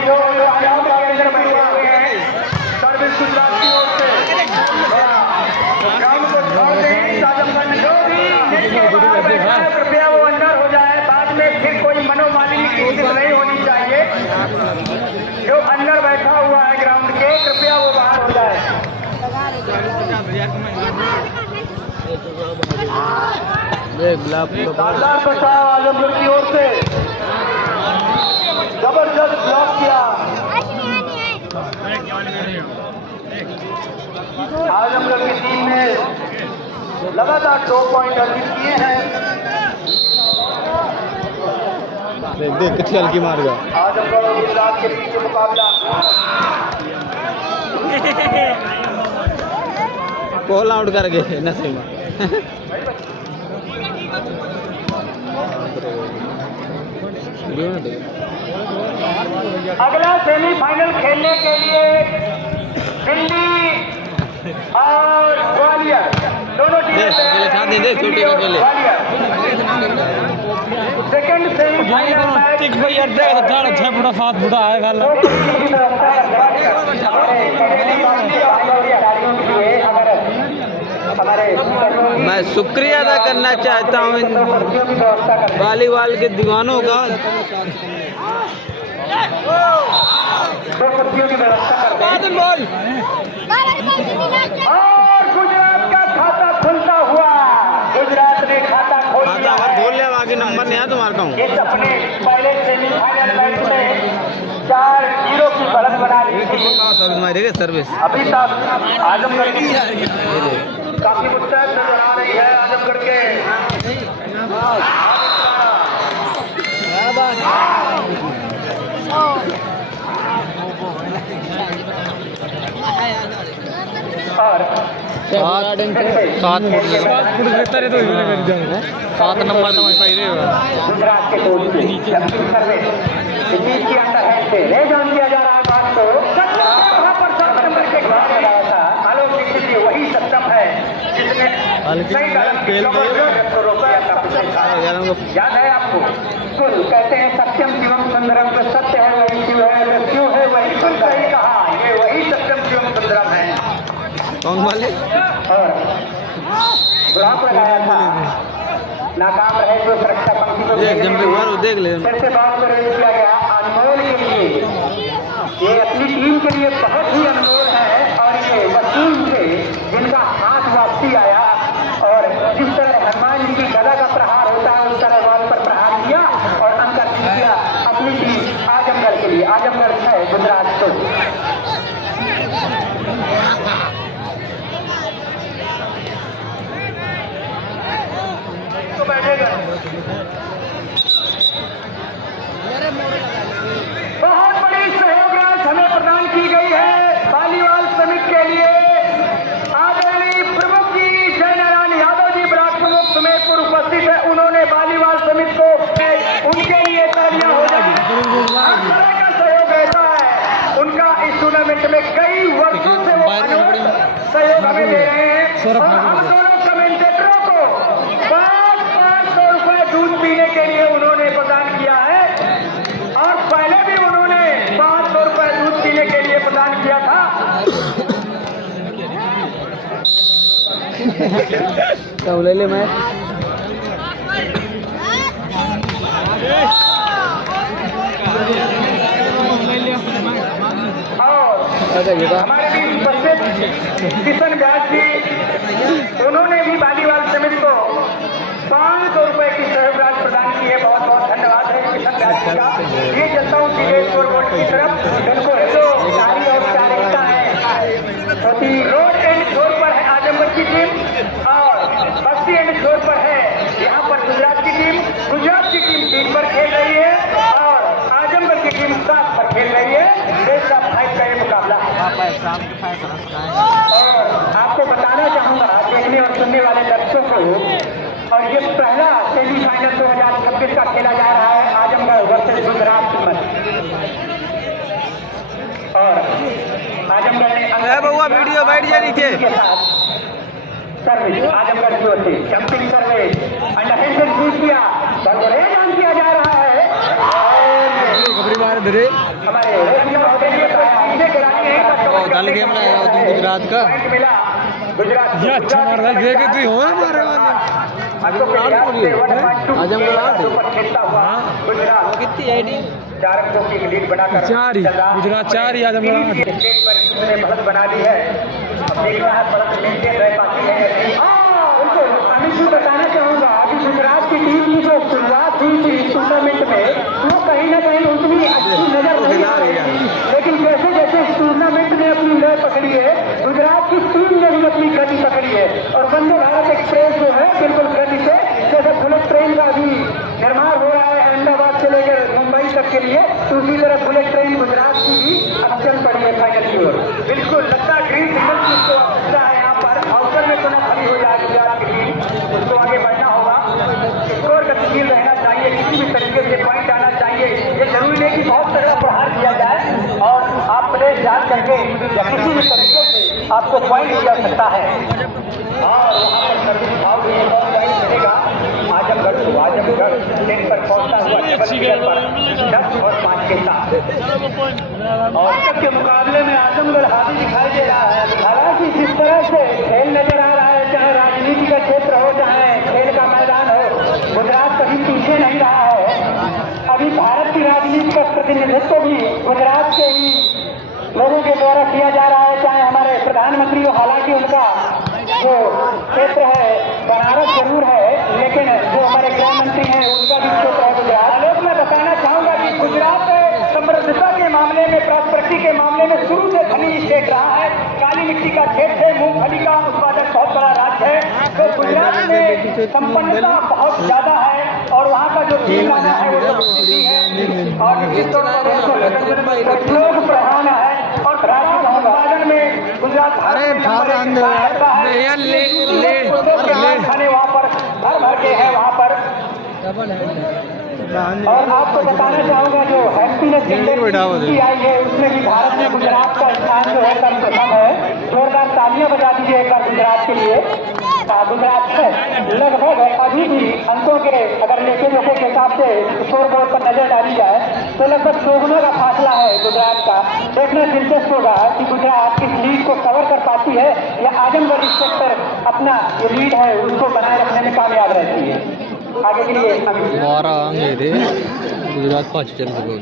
जो आयाम के अंदर बैठे हुए हैं सर्विस गुजरात की ओर से ग्राउंड को छोड़ दें। आजमगढ़ जो भी बाहर बैठा है कृपया वो अंदर हो जाए। बाद में फिर कोई मनोमालिनी की स्थिति नहीं होनी चाहिए। जो अंदर बैठा हुआ है ग्राउंड के कृपया वो बाहर हो जाए। शानदार बचाव आजमगढ़ की ओर से, जबरदस्त ब्लॉक किया। आजमगढ़ की टीम ने लगातार 2 पॉइंट अर्जित किए हैं। देख कितनी हल्की मार गया। आजमगढ़ और गुजरात के बीच मुकाबला कॉल आउट कर गए नसीम। अगला सेमीफाइनल खेलने के लिए दिल्ली और ग्वालियर दोनों टीमें सेकंड सेमीफाइनल मैं शुक्रिया अदा करना चाहता हूँ इन वॉलीबॉल के दीवानों का। और गुजरात का खाता खुलता हुआ, गुजरात ने खाता खोल दिया है। बोल लिया आगे नंबर नहीं है तुम्हारे का। इस अपने पहले सेमीफाइनल मैच में 4-0 की बढ़त बना ली थी। सर्विस अभी तक आजमगढ़ की काफी मुस्तैद नजर आ रही है। आजमगढ़ के और 7 नंबर तो गुजरात के कोच की सर्विस बीच की अंडर हैंड से ले जान किया जा रहा है। बात को वहाँ पर 7 नंबर के खिलाफ लगाया था आलोक दीक्षित जी, वही सक्षम है जिसने सही कदम को रोका था। याद है आपको? कुल कहते हैं सत्यम शिवम सुंदरम, तो सत्य है वही शिव है, क्यों है वही सुंदर। ही कहा ये वही सत्यम शिवम सुंदरम है। कौन वाले? और ब्लॉक लगाया था, नाकाम रहे जो सुरक्षा पंक्ति को देख ले फिर से बॉल को रेड किया गया। अनमोल के लिए, ये अपनी टीम के लिए बहुत ही अनमोल है। और ये वसीम थे जिनका हाथ वापसी आया और जिस तरह हनुमान जी की गदा का प्रहार होता है उस तरह बॉल पर प्रहार किया और अंक किया अपनी टीम आजमगढ़ के लिए। आजमगढ़ है गुजरात को। बहुत बड़ी सहयोग राशि हमें प्रदान की गई है वॉलीबॉल समिति के लिए। आदरणीय प्रमुख जी जय नारायण यादव जी ब्लॉक प्रमुख सुमेरपुर उपस्थित है। उन्होंने वॉलीबॉल समिति को उनके लिए तालियां हो जाए। हर तरह का सहयोग रहता है उनका इस टूर्नामेंट में। कई वर्षों से वो सहयोग हमें दे रहे हैं। और हम दोनों कमेंटेटरों को 500 रुपए दूध पीने के लिए उन्होंने प्रदान किया है। और पहले भी उन्होंने 500 रुपए दूध पीने के लिए प्रदान किया था। तो ले ले मैं हमारे भी उपस्थित किशन व्यास जी, उन्होंने भी वॉलीबॉल समिति को 500 रुपए की सहयोग राशि प्रदान की है। बहुत बहुत धन्यवाद है किशन व्यास जी का। ये चलता हूँ सीधे स्कोरबोर्ड की तरफ। बिल्कुल जो सारी औपचारिकता है छोटी रोड एंड छोर पर है आजमगढ़ की टीम और बस्ती एंड छोर पर है यहाँ पर गुजरात की टीम। गुजरात की टीम 3 पर खेल रही है और आजमगढ़ की टीम 7 पर खेल रही है। देश का 5 का ये मुकाबला है। और आपको बताना चाहूँगा देखने और सुनने वाले दर्शकों को, और ये पहला सेमीफाइनल 2026 का खेला जा रहा है आजमगढ़ वर्सेस गुजरात में। और आजमगढ़ ने बउआ वीडियो बैठ जाए नीचे सर्विस आजमगढ़ की ओर से जंपिंग सर्विस अंडर हैंड से शूट किया, बॉल को ले जान किया जा रहा है। हमारे महोदय ने बताया इसे खिलाड़ी यहीं पर कवर दल करने गेम का लगाया है। गुजरात का। पॉइंट मिला गुजरात ये अच्छा मार रहा है, ये कि तू हो हमारे वाले। आजमगढ़ आउट है। खेलता हुआ गुजरात कितनी आईडी 4 अंकों की लीड बनाकर 4 ही, चल रहा है। गुजरात 4 ही, आजमगढ़ 8। तीन के पर उसने बढ़त बना ली है। अब देख रहा है बढ़त मेंटेन रह पाती है। बिल्कुल अमित बताना चाहूंगा कि गुजरात की टीम की जो शुरुआत हुई थी इस टूर्नामेंट में वो कहीं ना कहीं उतनी अच्छी नजर नहीं आ रही थी, लेकिन जैसे जैसे इस टूर्नामेंट ने अपनी लय पकड़ी है गुजरात की टीम ने भी अपनी गति पकड़ी है और वंदे भारत एक्सप्रेस जो है बिल्कुल गति से जैसे बुलेट ट्रेन का भी निर्माण हो रहा है अहमदाबाद से लेकर मुंबई तक के लिए, तो उसी तरह बुलेट ट्रेन गुजरात की भी अब चल पड़ी है फाइनल की ओर। बिल्कुल लगता है ग्रीन सिग्नल जिसको मिलता है यहाँ पर आउटर में तो ना खड़ी हो जाए गुजरात की टीम, उसको आगे बढ़ना होगा। स्कोर गतिशील रहना चाहिए, किसी भी तरीके से पॉइंट आना चाहिए। ये जरूरी नहीं कि बहुत तगड़ा प्रहार किया जाए और आप प्लेस जान करके या किसी भी तरीके से आपको पॉइंट दिया सकता है। और वहाँ पर सर्विस भाव भी बहुत राइट मिलेगा आजमगढ़ को। आजमगढ़ लेन पर पहुंचता हुआ डबल फिगर पर 10 और 5 के साथ और तक के मुकाबले में आजमगढ़ हावी दिखाई दे रहा है। हालांकि जिस तरह से खेल नजर आ रहा है, चाहे राजनीति का क्षेत्र हो चाहे खेल का मैदान हो, गुजरात कभी पीछे नहीं रहा है। अभी भारत की राजनीति का प्रतिनिधित्व भी गुजरात के ही लोगों के द्वारा किया जा रहा है, चाहे हमारे प्रधानमंत्री हो। हालांकि उनका जो क्षेत्र है बनारस जरूर है, लेकिन जो हमारे गृह मंत्री हैं उनका भी क्षेत्र है गुजरात। लोग मैं बताना चाहूंगा कि गुजरात समृद्धता के मामले में, प्रॉस्पेरिटी के मामले में शुरू से धनी स्टेट रहा है। काली मिट्टी का खेत है, मूंगफली का उत्पादन बहुत बड़ा राज्य है, तो गुजरात में संपन्नता बहुत ज्यादा है और वहाँ का जो तेलंगाना है वो प्रसिद्धि है और निश्चित तौर पर लोग प्रधान है और उत्पादन में गुजरात खाने वहाँ पर भर के है वहाँ पर। और आपको बताना चाहूंगा जो हैप्पीनेस इंडेक्स की आई है उसमें भी भारत में गुजरात का स्थान जो है सर्वप्रथम है। जोरदार तालियां बजा दीजिए एक बार गुजरात के लिए। गुजरात से लगभग अभी भी अंकों के अगर लेके जोखे के हिसाब से स्कोर बोर्ड पर नजर डाली जाए तो लगभग दोगुना का फासला है गुजरात का। देखना दिलचस्प होगा कि गुजरात इस लीड को कवर कर पाती है या आजमगढ़ इस सेक्टर अपना ये लीड है उसको बनाए रखने में कामयाब रहती है। आगे के लिए गुजरात 5 चल सको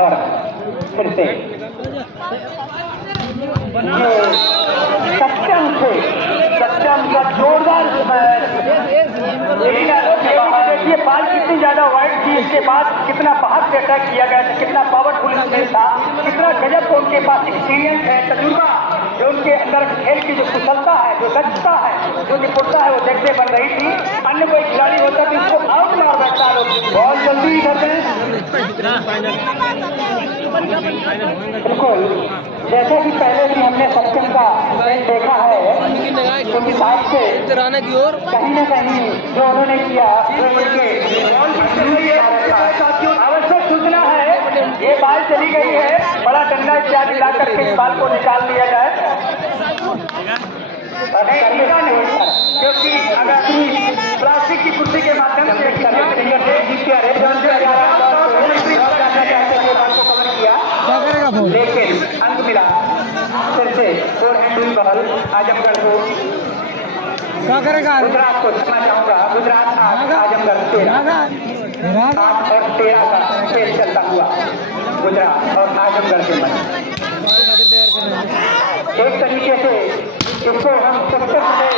और फिर से सत्यम का जोरदार देखिए बाल कितनी ज्यादा वाइड थी, इसके बाद कितना बाहर से अटैक किया गया था, कितना पावरफुल स्मेल था, कितना गजब को उनके पास एक्सपीरियंस है, तजुर्बा जो उनके अंदर खेल की जो कुशलता है, जो दक्षता है, जो निपुणता है वो देखते बन रही थी। अन्य कोई खिलाड़ी होता तो इसको आउट मार बैठता है। बहुत जल्दी करते हैं बिल्कुल जैसे कि पहले भी हमने सत्यम का देखा है उनकी साइड से की ओर कहीं न कहीं जो उन्होंने किया आवश्यक सूचना है। ये बाल चली गई है, बड़ा डंडा इत्यादि ला करके इस बाल को निकाल दिया जाए क्योंकि अगर प्लास्टिक की कुर्सी के माध्यम से लेकिन अंत मिला फिर से फोर हैंड बॉल आजमगढ़ को क्या करेगा गुजरात को क्षमा चाहूंगा। गुजरात आजमगढ़ 8 और 13 का खेल चलता हुआ गुजरात और आजमगढ़ के मध्य एक तरीके से इसको हम उत्तर प्रदेश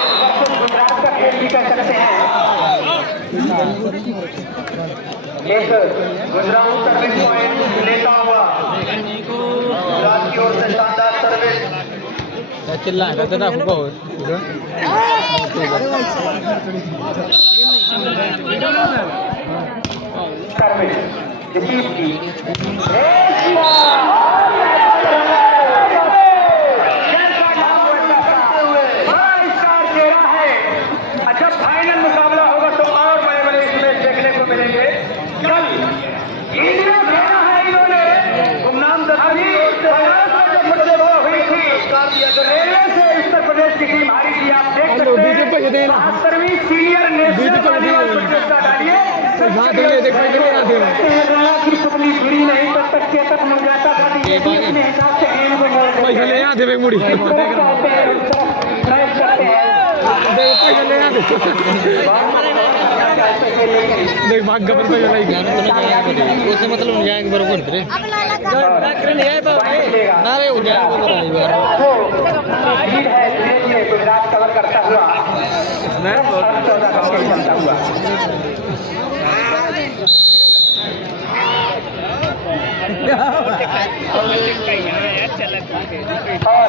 गुजरात का खेल भी कर सकते हैं। एक गुजरात सर्विस पॉइंट लेता हुआ गुजरात की ओर से शानदार सर्विस चिल्लाएगा तो ना बहुत सर्विस रिसीव की जब फाइनल मुकाबला होगा तो और बड़े बड़े इसमें देखने को मिलेंगे। कल इंडिया खेला है इन्होंने गुमनाम अभी हुई थी रेलवे से उत्तर प्रदेश की टीम हारी थी, आप देख हम सकते लोग बीच में भज रहे हैं। हैं ना। 72वीं सीनियर नेशनल बीच में वॉलीबॉल भज रहे हैं। प्रतियोगिता डालिए। हाँ तो ये देखो इधर यहाँ दे की पुतली भिड़ी नहीं तब तक चेतक मुड़ जाता था कि ये भी अपने हिसाब से गेम को मोड़ देते पैसे ले यहाँ दे मुड़ी हैं। इसको कहते हैं हम सब मैच करते हैं। देख पैसे ले यहाँ देख भाग गबर पैसे नहीं उससे मतलब जाएंगे बरोबर रे ना रे हो जाएंगे भीड़ है धीरे धीरे गुजरात कवर करता हुआ 14 बनता हुआ और